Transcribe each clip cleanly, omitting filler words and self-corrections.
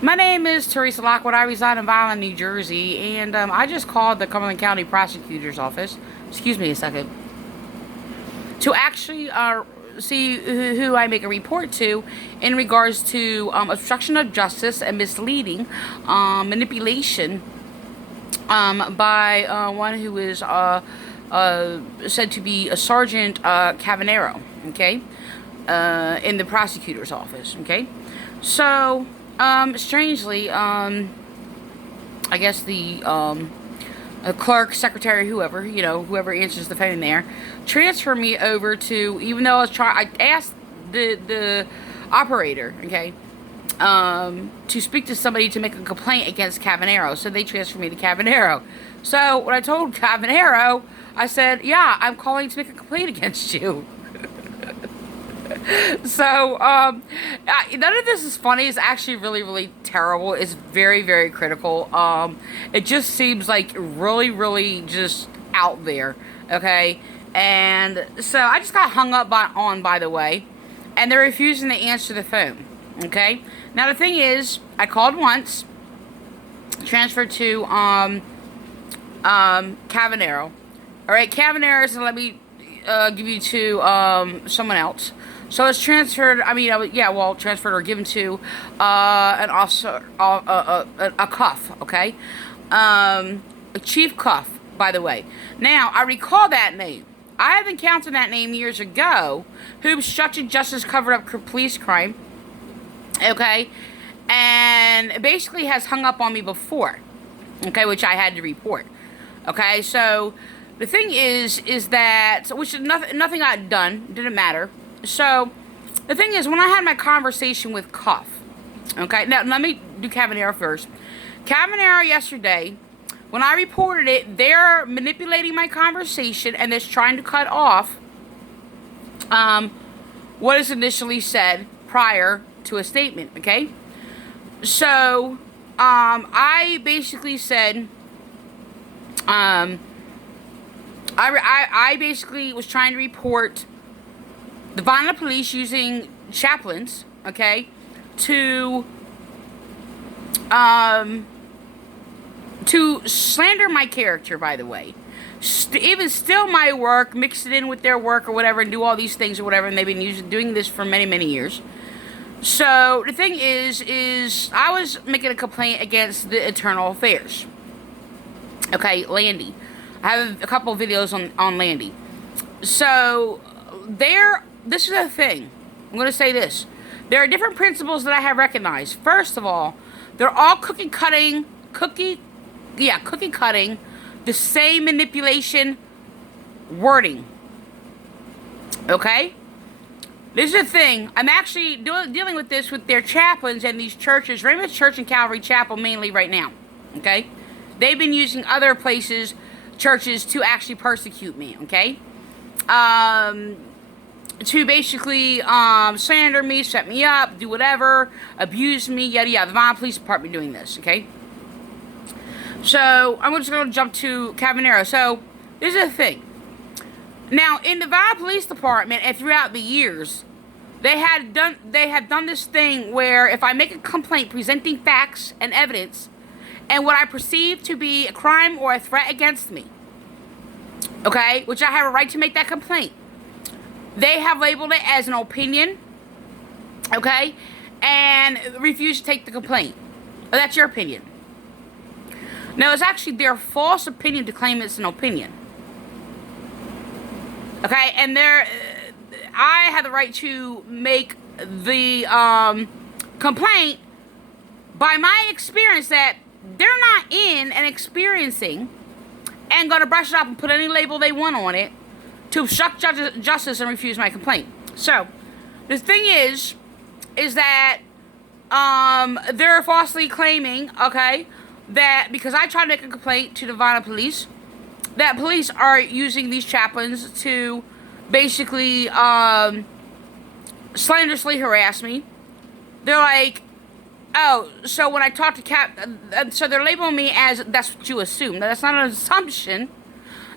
My name is Teresa Lockwood. I reside in Violin, New Jersey, and I just called the Cumberland County Prosecutor's office. Excuse me a second. To actually see who I make a report to in regards to obstruction of justice and misleading, manipulation by one who is said to be a Sergeant Cavagnaro, okay, in the prosecutor's office, okay. So, strangely, I guess the clerk, secretary, whoever, whoever answers the phone there, transfer me over to, even though I asked the operator, okay, to speak to somebody to make a complaint against Cavagnaro. So they transferred me to Cavagnaro. So when I told Cavagnaro, I said, yeah, I'm calling to make a complaint against you. So, none of this is funny. It's actually really, really terrible. It's very, very critical. It just seems like really, really just out there, okay? And so I just got hung up on, by the way, and they're refusing to answer the phone, okay? Now, the thing is, I called once, transferred to, Cavagnaro. All right, Cavagnaro is, let me, give you to, someone else. So it's transferred, transferred or given to an officer, a cuff, okay? A chief cuff, by the way. Now, I recall that name. I have encountered that name years ago, who obstructed justice, covered up police crime, okay? And basically has hung up on me before, okay, which I had to report, okay? So the thing is that, which nothing I had done, didn't matter. So, the thing is, when I had my conversation with Cuff, okay, now let me do Cavagnaro first. Cavagnaro yesterday, when I reported it, they're manipulating my conversation and they're trying to cut off what is initially said prior to a statement, okay? So, I basically said, I basically was trying to report the Violin police using chaplains, okay, to slander my character, by the way. Even still my work, mix it in with their work or whatever, and do all these things or whatever, and they've been doing this for many, many years. So, the thing is I was making a complaint against the Internal Affairs. Okay, Landy. I have a couple of videos on Landy. So, this is the thing. I'm going to say this. There are different principles that I have recognized. First of all, they're all cookie cutting the same manipulation wording. Okay? This is the thing. I'm actually dealing with this with their chaplains and these churches, Raymond's Church and Calvary Chapel mainly right now. Okay? They've been using other places, churches, to actually persecute me. Okay? To basically slander me, set me up, do whatever, abuse me, yada yada. The Violin Police Department doing this, okay? So, I'm just going to jump to Cavagnaro. So, this is the thing. Now, in the Violin Police Department and throughout the years, they have done this thing where if I make a complaint presenting facts and evidence and what I perceive to be a crime or a threat against me, okay, which I have a right to make that complaint, they have labeled it as an opinion, okay, and refuse to take the complaint. Well, that's your opinion. No, it's actually their false opinion to claim it's an opinion. Okay, and I have the right to make the complaint by my experience that they're not in and experiencing and going to brush it up and put any label they want on it to obstruct justice and refuse my complaint. So, the thing is that they're falsely claiming, okay, that because I tried to make a complaint to the Violin police, that police are using these chaplains to basically slanderously harass me. They're like, oh, so when I talk to so they're labeling me as, that's what you assume. Now, that's not an assumption.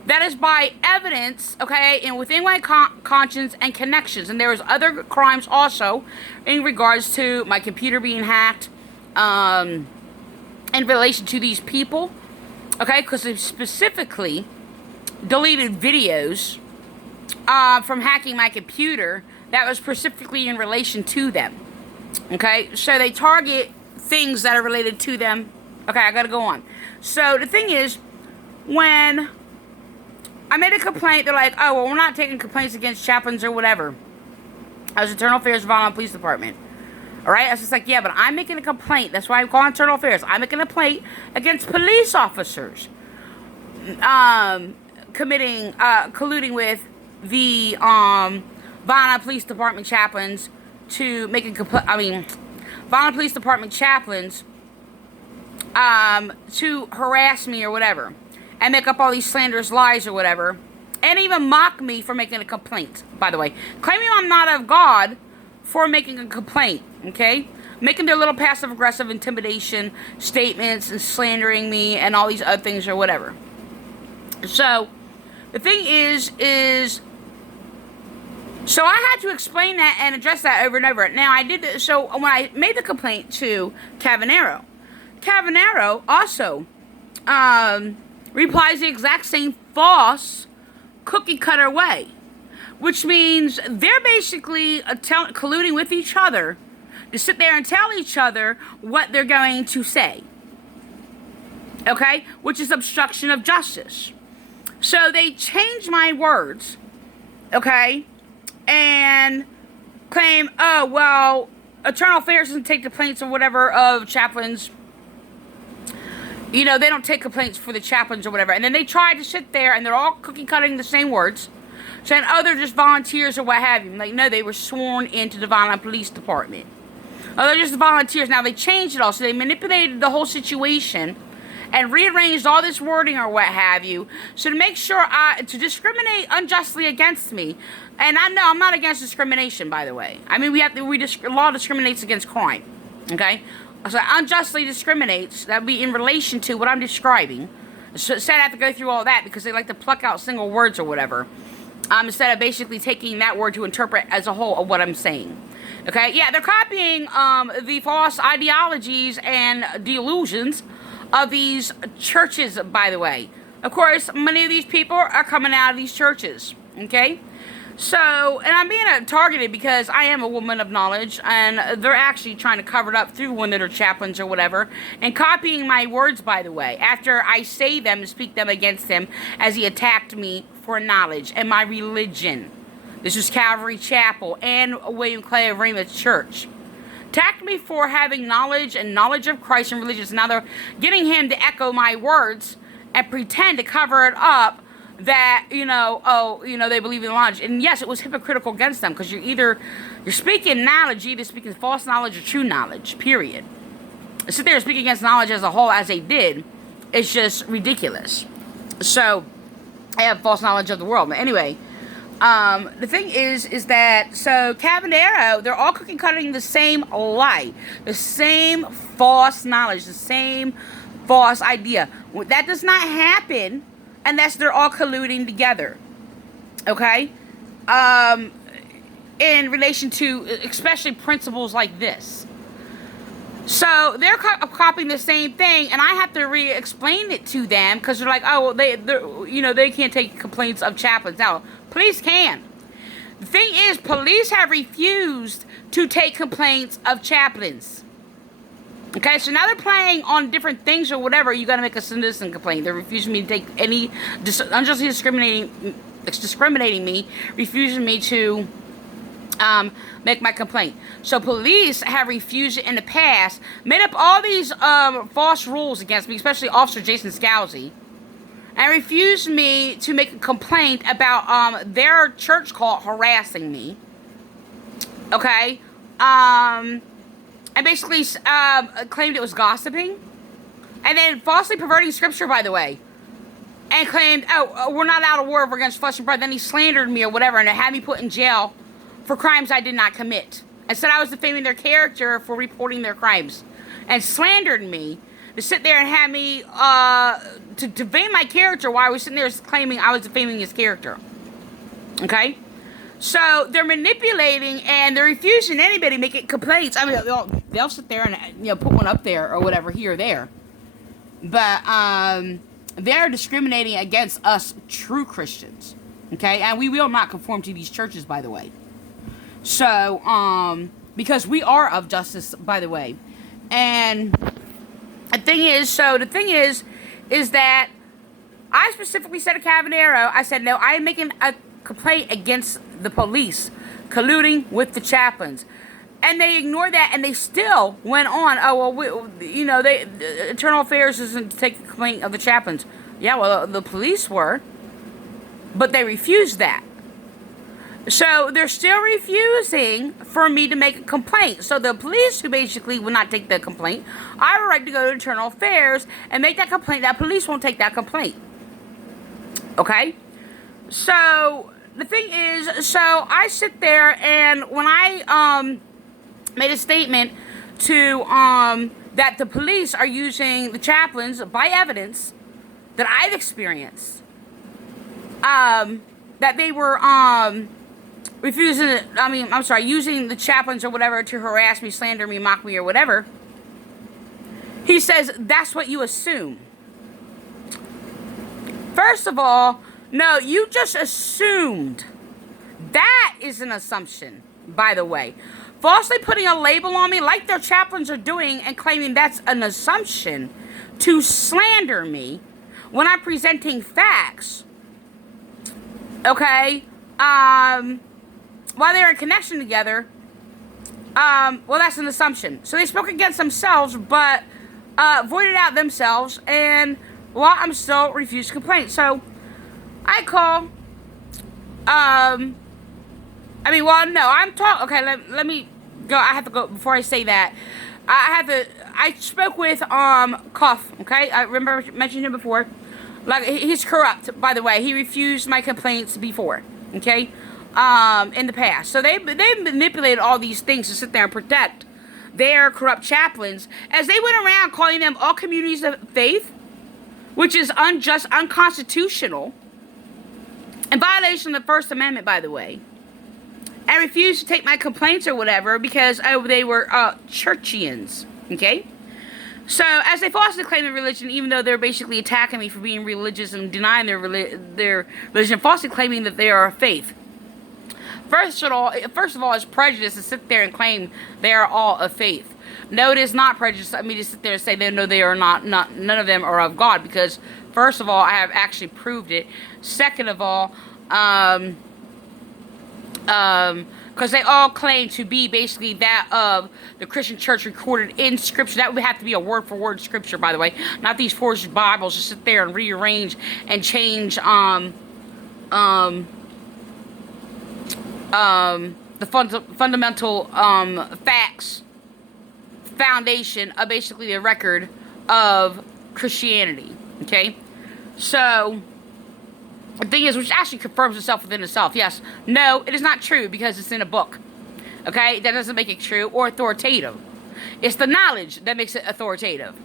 That is by evidence, okay, and within my conscience and connections. And there's other crimes also in regards to my computer being hacked, in relation to these people, okay, because they specifically deleted videos from hacking my computer that was specifically in relation to them, okay? So they target things that are related to them. Okay, I gotta go on. So the thing is, when I made a complaint, they're like, oh, well, we're not taking complaints against chaplains or whatever. I was Internal Affairs Volunteer Police Department. Alright, I was just like, yeah, but I'm making a complaint. That's why I'm calling Internal Affairs. I'm making a complaint against police officers colluding with the Volunteer Police Department chaplains to make a Volunteer Police Department chaplains to harass me or whatever, and make up all these slanderous lies or whatever, and even mock me for making a complaint, by the way. Claiming I'm not of God for making a complaint, okay? Making their little passive-aggressive intimidation statements and slandering me and all these other things or whatever. So, the thing is, so I had to explain that and address that over and over. Now, I did this, so when I made the complaint to Cavagnaro also replies the exact same false cookie-cutter way, which means they're basically colluding with each other to sit there and tell each other what they're going to say, okay, which is obstruction of justice. So they change my words, okay, and claim, oh, well, Internal Affairs doesn't take complaints or whatever of chaplains. You know, they don't take complaints for the chaplains or whatever. And then they try to sit there, and they're all cookie-cutting the same words, saying, oh, they're just volunteers or what have you. Like, no, they were sworn into the Volunteer Police Department. Oh, they're just volunteers. Now, they changed it all. So they manipulated the whole situation and rearranged all this wording or what have you, so to make sure to discriminate unjustly against me. And I know I'm not against discrimination, by the way. I mean, law discriminates against crime, okay? So unjustly discriminates, that would be in relation to what I'm describing. So instead I have to go through all that because they like to pluck out single words or whatever, instead of basically taking that word to interpret as a whole of what I'm saying. Okay, yeah, they're copying the false ideologies and delusions of these churches, by the way. Of course, many of these people are coming out of these churches, okay? So, and I'm being targeted because I am a woman of knowledge, and they're actually trying to cover it up through one that are chaplains or whatever, and copying my words, by the way, after I say them and speak them against him as he attacked me for knowledge and my religion. This is Calvary Chapel and William Clay of Weymouth Church. Attacked me for having knowledge and knowledge of Christ and religion. So now they're getting him to echo my words and pretend to cover it up that, they believe in knowledge. And yes, it was hypocritical against them because you're speaking knowledge, you're either speaking false knowledge or true knowledge, period. To sit there and speak against knowledge as a whole as they did, it's just ridiculous. So, I have false knowledge of the world. But anyway, the thing is that, so Cavagnaro, they're all cutting the same lie, the same false knowledge, the same false idea. That does not happen unless they're all colluding together, okay? In relation to, especially principles like this. So they're copying the same thing, and I have to re-explain it to them because they're like, oh, well, they can't take complaints of chaplains. Now, police can. The thing is, police have refused to take complaints of chaplains. Okay, so now they're playing on different things or whatever. You got to make a citizen complaint. They're refusing me to take any unjustly discriminating me, refusing me to make my complaint. So police have refused it in the past, made up all these false rules against me, especially Officer Jason Scalzi, and refused me to make a complaint about their church cult harassing me. Okay, and basically claimed it was gossiping, and then falsely perverting scripture, by the way, and claimed, oh, we're not out of war, we're against flesh and blood. Then he slandered me or whatever, and had me put in jail for crimes I did not commit, and said I was defaming their character for reporting their crimes, and slandered me to sit there and have me to defame my character while I was sitting there claiming I was defaming his character. Okay? So they're manipulating, and they're refusing anybody making complaints. I mean, they'll sit there and, put one up there or whatever here or there. But they're discriminating against us true Christians. Okay? And we will not conform to these churches, by the way. So, because we are of justice, by the way. And the thing is that I specifically said to Cavagnaro, I said, no, I am making a complaint against the police colluding with the chaplains. And they ignored that, and they still went on. Oh, well, Internal Affairs doesn't take a complaint of the chaplains. Yeah, well, the police were, but they refused that. So they're still refusing for me to make a complaint. So the police, who basically will not take the complaint, I have a right to go to Internal Affairs and make that complaint. That police won't take that complaint. Okay? So the thing is, so I sit there, and when I made a statement to that the police are using the chaplains by evidence that I've experienced, that they were using the chaplains or whatever to harass me, slander me, mock me, or whatever. He says, that's what you assume. First of all, no, you just assumed. That is an assumption, by the way. Falsely putting a label on me like their chaplains are doing and claiming that's an assumption to slander me when I'm presenting facts. Okay? While they're in connection together, well, that's an assumption. So they spoke against themselves, but voided out themselves, and I'm still refused to complain. So I call, I'm talking, okay, let me go, I have to go, before I say that, I spoke with, Cuff, okay, I remember mentioning him before, like, he's corrupt, by the way, he refused my complaints before, okay, in the past, so they manipulated all these things to sit there and protect their corrupt chaplains, as they went around calling them all communities of faith, which is unjust, unconstitutional, in violation of the First Amendment, by the way. And refused to take my complaints or whatever because they were churchians. Okay? So, as they falsely claim their religion, even though they're basically attacking me for being religious and denying their religion, falsely claiming that they are a faith. First of all, it's prejudice to sit there and claim they are all of faith. No, it is not prejudice. I mean, to sit there and say, no, they are not, none of them are of God, because first of all, I have actually proved it. Second of all, because they all claim to be basically that of the Christian church recorded in Scripture. That would have to be a word-for-word Scripture, by the way. Not these forged Bibles to sit there and rearrange and change the fundamental facts, foundation of basically the record of Christianity. Okay? So the thing is, which actually confirms itself within itself. Yes. No, it is not true because it's in a book. Okay? That doesn't make it true or authoritative. It's the knowledge that makes it authoritative.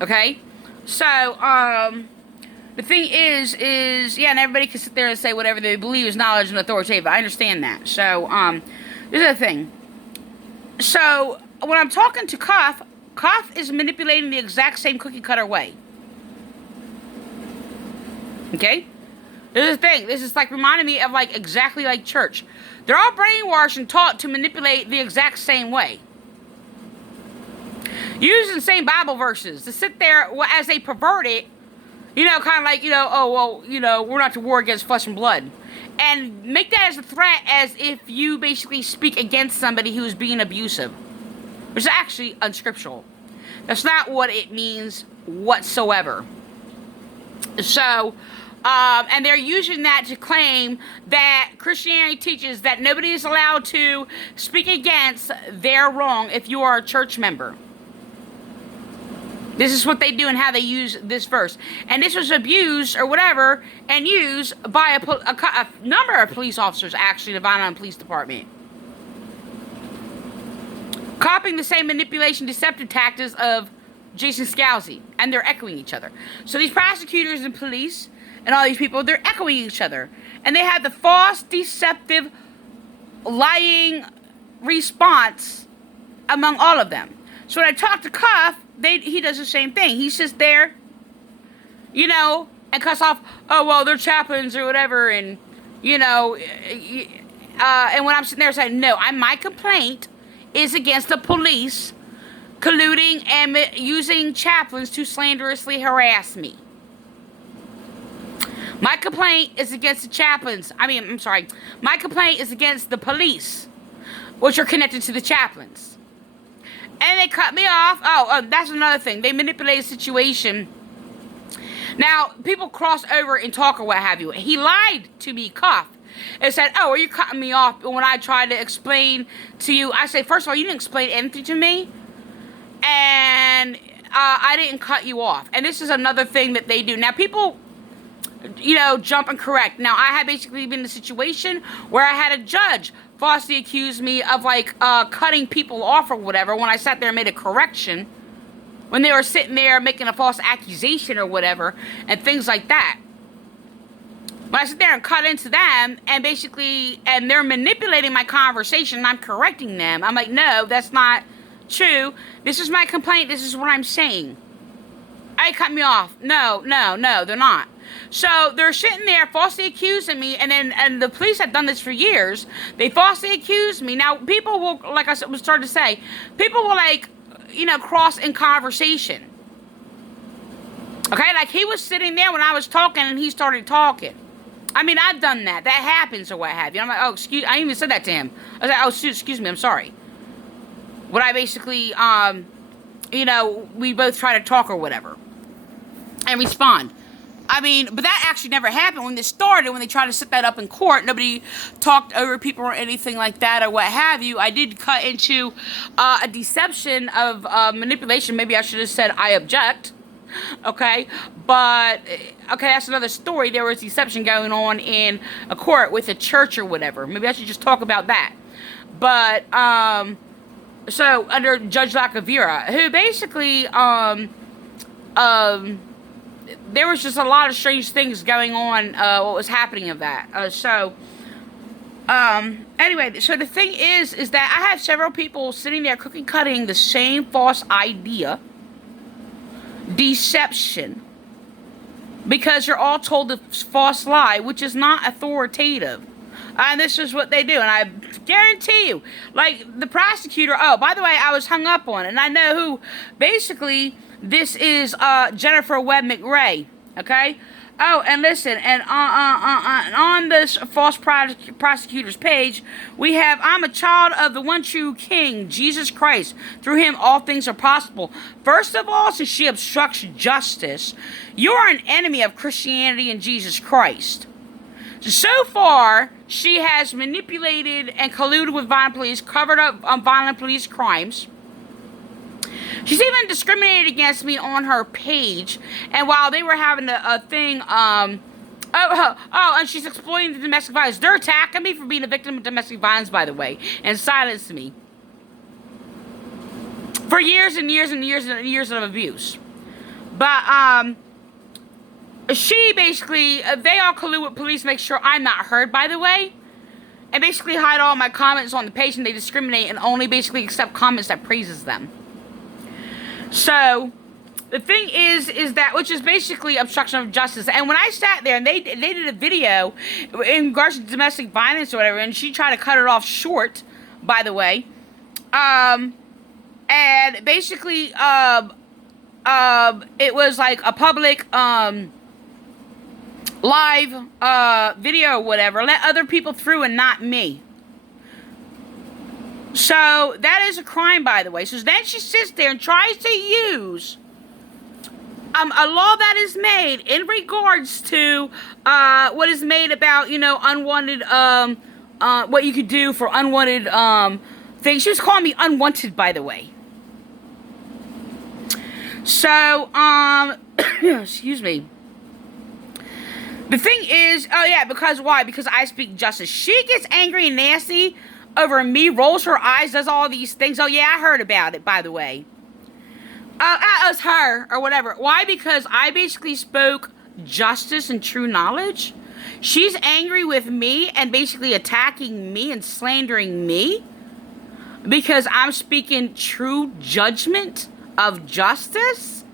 Okay? So, the thing is, yeah, and everybody can sit there and say whatever they believe is knowledge and authoritative. I understand that. So, this is the thing. So, when I'm talking to Cuff is manipulating the exact same cookie cutter way. Okay? This is the thing. This is like reminding me of like exactly like church. They're all brainwashed and taught to manipulate the exact same way. Using the same Bible verses to sit there as they pervert it, kind of like, we're not to war against flesh and blood. And make that as a threat as if you basically speak against somebody who is being abusive. Which is actually unscriptural. That's not what it means whatsoever. So, and they're using that to claim that Christianity teaches that nobody is allowed to speak against their wrong if you are a church member. This is what they do and how they use this verse. And this was abused or whatever and used by a number of police officers, actually, in the Vineland Police Department. Copying the same manipulation, deceptive tactics of Jason Scalzi. And they're echoing each other. So these prosecutors and police and all these people, they're echoing each other. And they have the false, deceptive, lying response among all of them. So when I talk to Cuff, he does the same thing. He sits there, and cuts off, oh, well, they're chaplains or whatever, and, and when I'm sitting there saying, no, my complaint is against the police colluding and using chaplains to slanderously harass me. My complaint is against the chaplains. My complaint is against the police, which are connected to the chaplains. And they cut me off. Oh, that's another thing. They manipulate the situation. Now, people cross over and talk or what have you. He lied to me, Cuff, and said, oh, are you cutting me off? When I tried to explain to you, I said, first of all, you didn't explain anything to me. And I didn't cut you off. And this is another thing that they do. Now, people, jump and correct. Now, I had basically been in a situation where I had a judge falsely accuse me of, cutting people off or whatever when I sat there and made a correction. When they were sitting there making a false accusation or whatever, and things like that. When I sit there and cut into them, and they're manipulating my conversation, and I'm correcting them. I'm like, no, that's not true. This is my complaint. This is what I'm saying. They cut me off. No, they're not. So they're sitting there falsely accusing me, and the police have done this for years. They falsely accuse me. Now, people will, like I was starting to say, people will cross in conversation. Okay, like he was sitting there when I was talking and he started talking. I've done that. That happens or what have you. I'm like, oh, excuse, I even said that to him. I was like, oh, excuse me, I'm sorry. When I basically, we both try to talk or whatever. And respond. But that actually never happened when this started, when they tried to set that up in court. Nobody talked over people or anything like that or what have you. I did cut into a deception of manipulation. Maybe I should have said I object. Okay? But, that's another story. There was deception going on in a court with a church or whatever. Maybe I should just talk about that. But, so, under Judge Lacavera, who basically, there was just a lot of strange things going on, what was happening of that. Anyway, so the thing is that I have several people sitting there cutting the same false idea, deception, because you're all told a false lie, which is not authoritative. And this is what they do. And I guarantee you, like the prosecutor, oh, by the way, I was hung up on it. And I know who, basically, this is Jennifer Webb McRae, okay? Oh, and listen, and on this false prosecutor's page, we have, I'm a child of the one true King, Jesus Christ. Through him, all things are possible. First of all, since she obstructs justice, you are an enemy of Christianity and Jesus Christ. So far, she has manipulated and colluded with violent police, covered up violent police crimes. She's even discriminated against me on her page. And while they were having a thing, and she's exploiting the domestic violence. They're attacking me for being a victim of domestic violence, by the way, and silenced me for years and years and years and years of abuse. But, she basically, they all collude with police, make sure I'm not heard, by the way, and basically hide all my comments on the page, and they discriminate and only basically accept comments that praises them. So, the thing is that, which is basically obstruction of justice. And when I sat there, and they did a video in regards to domestic violence or whatever, and she tried to cut it off short, by the way, and basically, it was like a public, live, video or whatever, let other people through and not me. So, that is a crime, by the way. So, then she sits there and tries to use a law that is made in regards to what is made about, unwanted, what you could do for unwanted things. She was calling me unwanted, by the way. So, excuse me. The thing is, oh yeah, because why? Because I speak justice. She gets angry and nasty over me, rolls her eyes, does all these things. Oh yeah, I heard about it, by the way. It was her, or whatever. Why? Because I basically spoke justice and true knowledge. She's angry with me and basically attacking me and slandering me because I'm speaking true judgment of justice.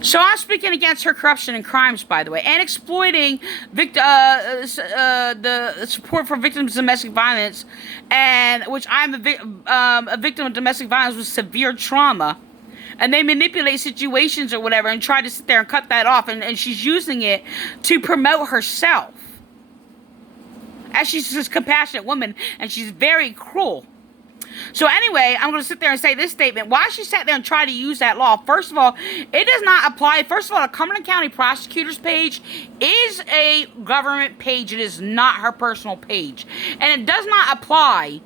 So I'm speaking against her corruption and crimes, by the way, and exploiting the support for victims of domestic violence, and which I'm a victim of domestic violence with severe trauma. And they manipulate situations or whatever and try to sit there and cut that off. And she's using it to promote herself. As she's this compassionate woman, and she's very cruel. So anyway, I'm going to sit there and say this statement. Why she sat there and tried to use that law? First of all, it does not apply. First of all, the Cumberland County Prosecutors page is a government page. It is not her personal page. And it does not apply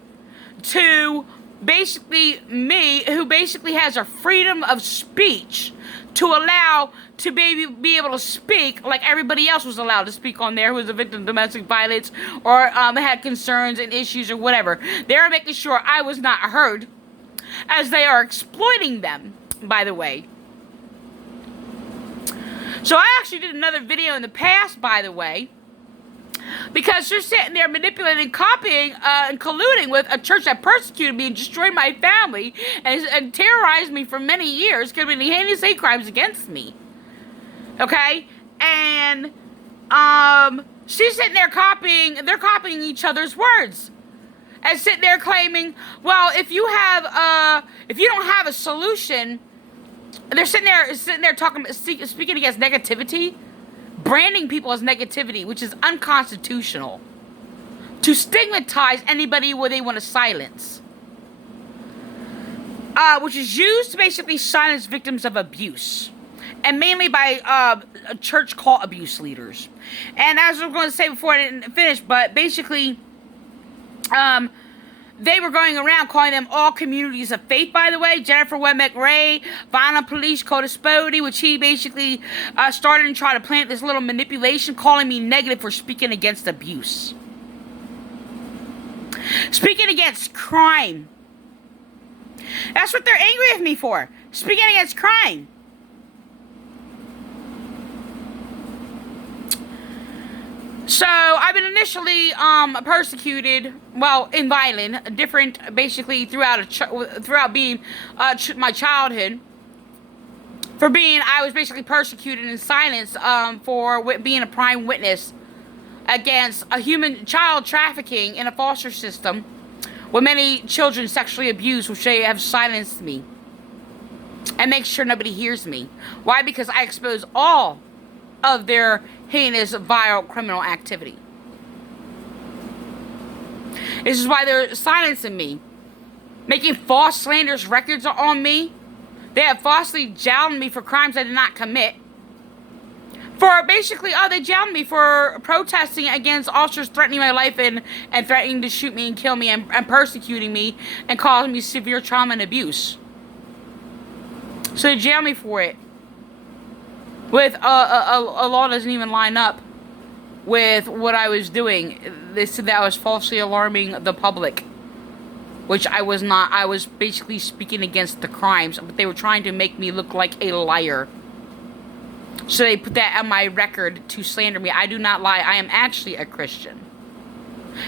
to basically me, who basically has a freedom of speech to allow to be able to speak like everybody else was allowed to speak on there who was a victim of domestic violence or had concerns and issues or whatever. They're making sure I was not heard, as they are exploiting them, by the way. So I actually did another video in the past, by the way, because they're sitting there manipulating, copying, and colluding with a church that persecuted me and destroyed my family and terrorized me for many years, committing heinous hate crimes against me. Okay? And she's sitting there they're copying each other's words. And sitting there claiming, well, if you don't have a solution, they're sitting there talking, speaking against negativity. Branding people as negativity, which is unconstitutional, to stigmatize anybody where they want to silence, which is used to basically silence victims of abuse, and mainly by church cult abuse leaders. And as I was going to say before I didn't finish, but basically, they were going around calling them all communities of faith, by the way. Jennifer Webb McRae, Violent Police Codespodi, which he basically started and tried to plant this little manipulation, calling me negative for speaking against abuse. Speaking against crime. That's what they're angry with me for. Speaking against crime. So, I've been initially persecuted, well, in violent, different, basically, throughout being my childhood. I was basically persecuted and silenced for being a prime witness against a human child trafficking in a foster system with many children sexually abused, which they have silenced me and make sure nobody hears me. Why? Because I expose all of their heinous, vile, criminal activity. This is why they're silencing me. Making false slanderous records on me. They have falsely jailed me for crimes I did not commit. For basically, they jailed me for protesting against officers threatening my life and threatening to shoot me and kill me and persecuting me and causing me severe trauma and abuse. So they jailed me for it. With a law doesn't even line up with what I was doing. They said that I was falsely alarming the public, which I was not. I was basically speaking against the crimes, but they were trying to make me look like a liar. So they put that on my record to slander me. I do not lie. I am actually a Christian.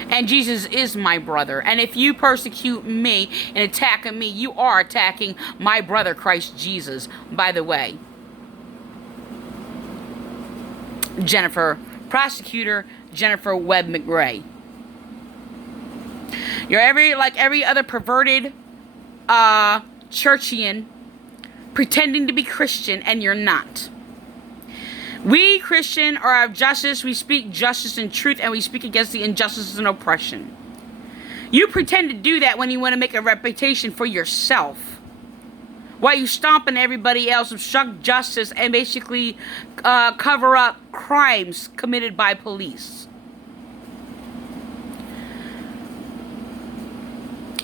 And Jesus is my brother. And if you persecute me and attack me, you are attacking my brother, Christ Jesus, by the way. Prosecutor Jennifer Webb McRae. You're like every other perverted churchian pretending to be Christian, and you're not. We Christian are of justice. We speak justice and truth, and we speak against the injustice and oppression. You pretend to do that when you want to make a reputation for yourself, while you stomp on everybody else, obstruct justice, and basically cover up crimes committed by police.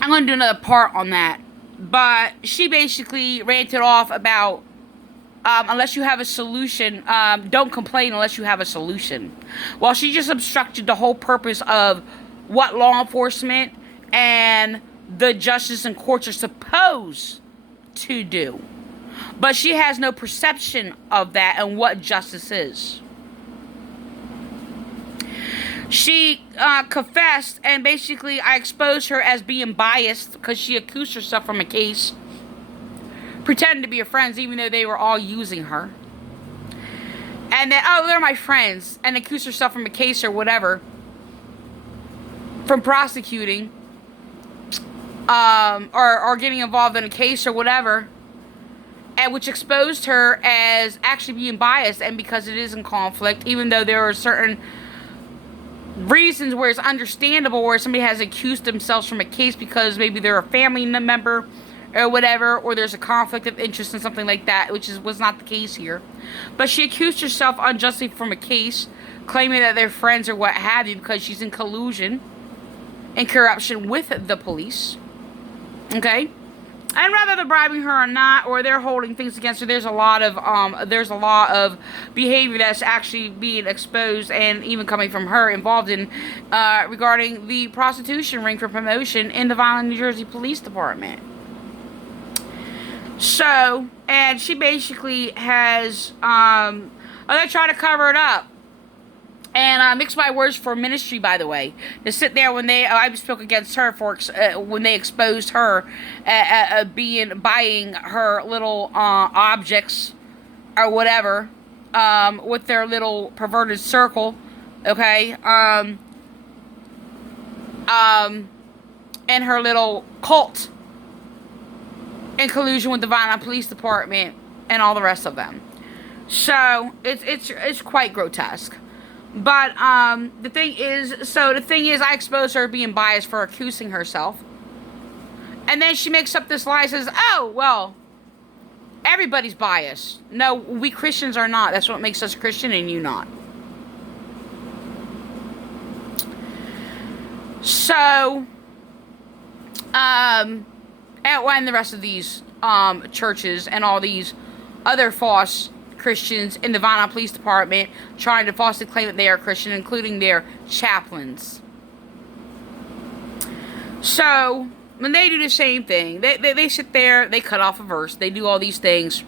I'm going to do another part on that. But she basically ranted off about, unless you have a solution, don't complain unless you have a solution. Well, she just obstructed the whole purpose of what law enforcement and the justice and courts are supposed to do. But she has no perception of that and what justice is. She confessed, and basically I exposed her as being biased because she accused herself from a case, pretending to be her friends even though they were all using her. And then, oh, they're my friends, and accused herself from a case or whatever, from prosecuting, or getting involved in a case or whatever, and which exposed her as actually being biased, and because it is in conflict, even though there are certain reasons where it's understandable where somebody has accused themselves from a case because maybe they're a family member or whatever, or there's a conflict of interest in something like that, which was not the case here. But she accused herself unjustly from a case, claiming that they're friends or what have you, because she's in collusion and corruption with the police. Okay? And rather they're bribing her or not, or they're holding things against her, there's a lot of behavior that's actually being exposed and even coming from her involved in regarding the prostitution ring for promotion in the Violent, New Jersey Police Department. So, and she basically has they try to cover it up. And mix my words for ministry, by the way. To sit there when I spoke against her for when they exposed her buying her little objects or whatever with their little perverted circle, okay, and her little cult in collusion with the Violent Police Department and all the rest of them. So it's quite grotesque. But the thing is, I exposed her being biased for accusing herself. And then she makes up this lie and says, oh, well, everybody's biased. No, we Christians are not. That's what makes us Christian and you not. So, and the rest of these churches and all these other false Christians in the Violent Police Department trying to falsely claim that they are Christian, including their chaplains. So, when they do the same thing, they sit there, they cut off a verse, they do all these things,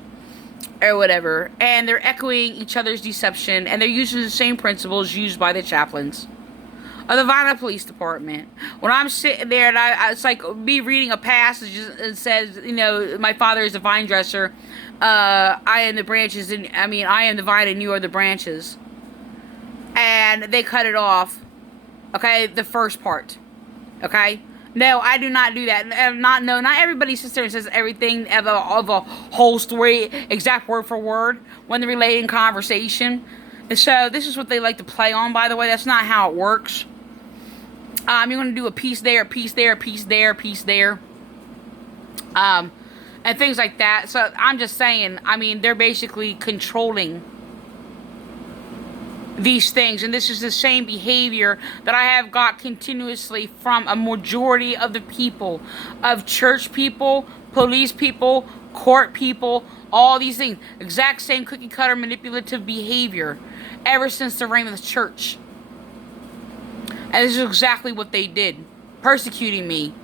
or whatever, and they're echoing each other's deception, and they're using the same principles used by the chaplains of the Violent Police Department. When I'm sitting there, and it's like me reading a passage that says, you know, my father is a vine dresser, I am the branches, and I am the vine and you are the branches. And they cut it off. Okay, the first part. Okay? No, I do not do that. Not everybody sits there and says everything of a whole story, exact word for word, when they're relating conversation. And so, this is what they like to play on, by the way. That's not how it works. You're going to do a piece there, a piece there, a piece there, a piece there. And things like that. So, I'm just saying, they're basically controlling these things. And this is the same behavior that I have got continuously from a majority of the people. Of church people, police people, court people, all these things. Exact same cookie cutter manipulative behavior. Ever since the reign of the church. And this is exactly what they did. Persecuting me.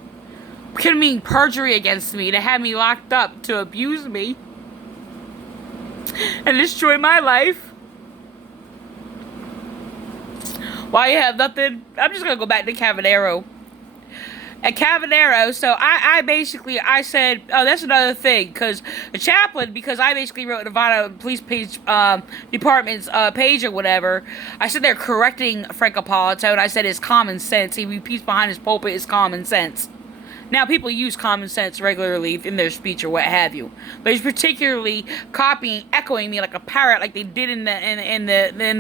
Committing perjury against me. To have me locked up. To abuse me. And destroy my life. Why you have nothing? I'm just going to go back to Cavagnaro. At Cavagnaro, so I said, oh, that's another thing, because the chaplain, because I basically wrote the Violent Police page, department's page or whatever, I said they're correcting Frank Appolito, and I said it's common sense. He repeats behind his pulpit, it's common sense. Now, people use common sense regularly in their speech or what have you, but he's particularly echoing me like a parrot, like they did in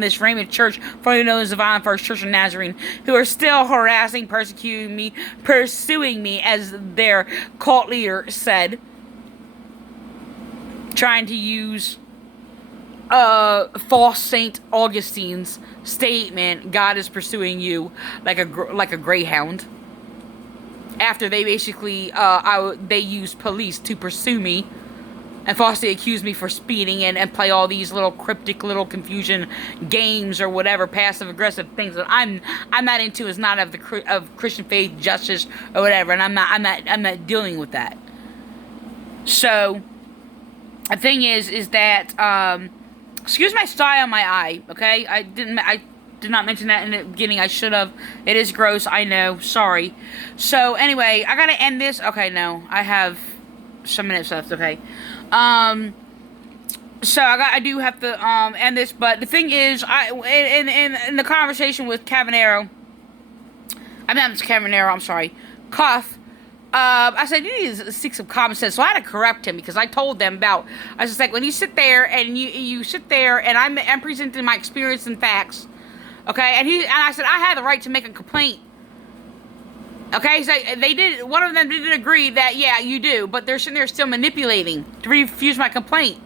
this Raymond Church, formerly known as the Violent First Church of Nazarene, who are still harassing, persecuting me, pursuing me, as their cult leader said, trying to use false Saint Augustine's statement, "God is pursuing you like a greyhound." After they basically, they used police to pursue me and falsely accuse me for speeding and play all these little cryptic little confusion games or whatever, passive aggressive things that I'm not into, is not of Christian faith, justice or whatever, and I'm not dealing with that. So the thing is that excuse my sty on my eye, okay? did not mention that in the beginning. I should have. It is gross. I know. Sorry. So, anyway, I gotta end this. Okay, no. I have some minutes left. Okay. So, I do have to, end this. But the thing is, in the conversation with Cavagnaro, I'm sorry, Cuff, I said, you need to seek some common sense. So I had to correct him because I told them about, I was just like, when you sit there and you sit there and I'm presenting my experience and facts, okay, and I said, I had the right to make a complaint. Okay, so one of them didn't agree that, yeah, you do, but they're sitting there still manipulating to refuse my complaint.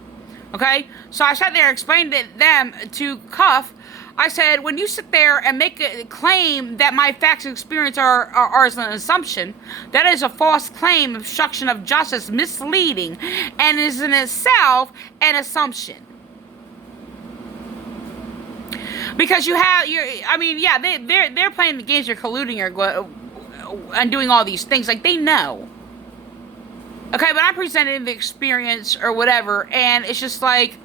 Okay, so I sat there and explained to them, to Cuff, I said, when you sit there and make a claim that my facts and experience are an assumption, that is a false claim, obstruction of justice, misleading, and is in itself an assumption. Because they're playing the games, they're colluding and doing all these things, like, they know. Okay, but I'm presenting the experience or whatever, and it's just like,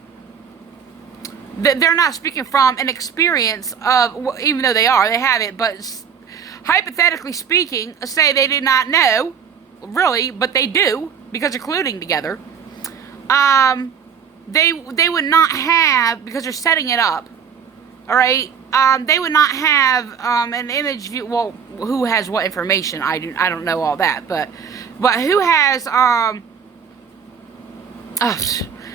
they're not speaking from an experience of, even though they have it, but hypothetically speaking, say they did not know, really, but they do, because they're colluding together, they would not have, because they're setting it up, alright, they would not have, an image view, well, who has what information, I don't know all that, but who has,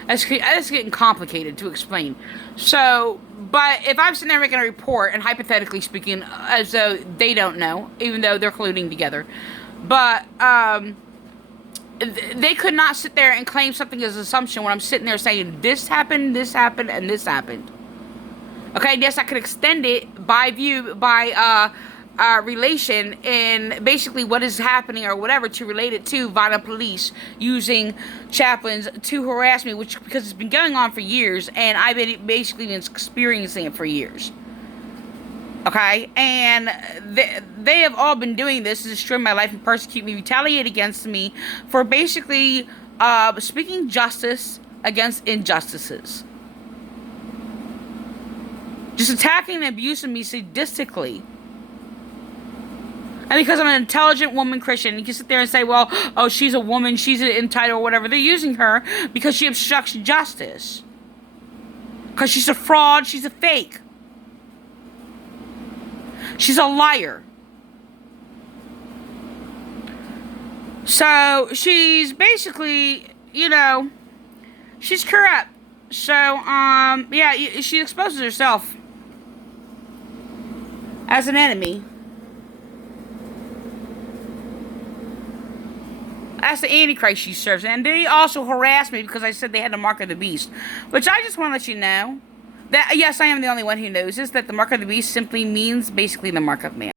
That's getting complicated to explain. So, but if I'm sitting there making a report, and hypothetically speaking, as though they don't know, even though they're colluding together, but, they could not sit there and claim something as an assumption when I'm sitting there saying, this happened, and this happened. Okay, yes, I could extend it by relation in basically what is happening or whatever, to relate it to violent police using chaplains to harass me, which, because it's been going on for years and I've been experiencing it for years. Okay, and they have all been doing this to destroy my life and persecute me, retaliate against me for basically speaking justice against injustices. Just attacking and abusing me sadistically. And because I'm an intelligent woman Christian, you can sit there and say, well, oh, she's a woman, she's entitled or whatever. They're using her because she obstructs justice. Because she's a fraud, she's a fake. She's a liar. So, she's basically, she's corrupt. So, yeah, she exposes herself as an enemy. That's the Antichrist she serves. And they also harassed me because I said they had the mark of the beast. Which I just want to let you know that, yes, I am the only one who knows this, that the mark of the beast simply means basically the mark of man.